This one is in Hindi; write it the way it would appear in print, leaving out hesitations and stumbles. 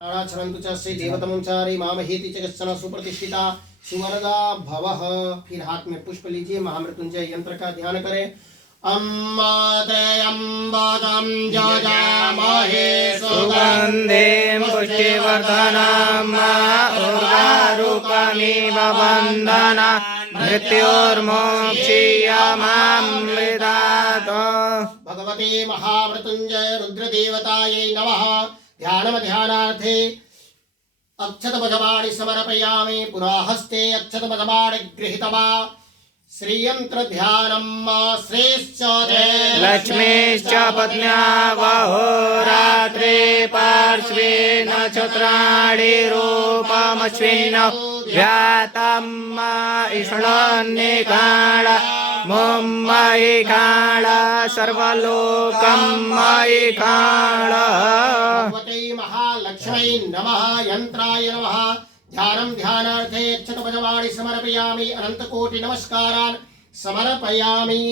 छरन्तु च श्री देवतमंचारी मामहेति च कश्चन सुप्रतिष्ठिता सुवरदा भवः। फिर हाथ में पुष्प लीजिए, महामृत्युंजय यंत्र का ध्यान करें। अम्बकं जजामहे सुगन्धिं पुष्टिवर्धनम् उर्वारुकमिव वन्दना मृत्योर्मोक्षीयमामृतात्। भगवते महामृत्युंजय रुद्रदेवतायै नमः। ध्यानार्थे अक्षतपदवाणि समर्पयामि। पुराहस्ते अक्षतपदवाणि गृहीत्वा श्रीयंत्र ध्यानम् श्रेश्च लक्ष्मीश्च पत्न्या वहोरात्रे पार्श्वे नक्षत्राणि रूपमश्विन व्यातम् ईषणन्निकाळ मुम्मयि काळ सर्वलोकं मयि काळ। भगवते महालक्ष्मी नमः। यंत्राय नमः। ध्यानार्थे अक्षतपदवाणि समर्पयामि। अनंतकोटि नमस्कारान् समर्पयामि।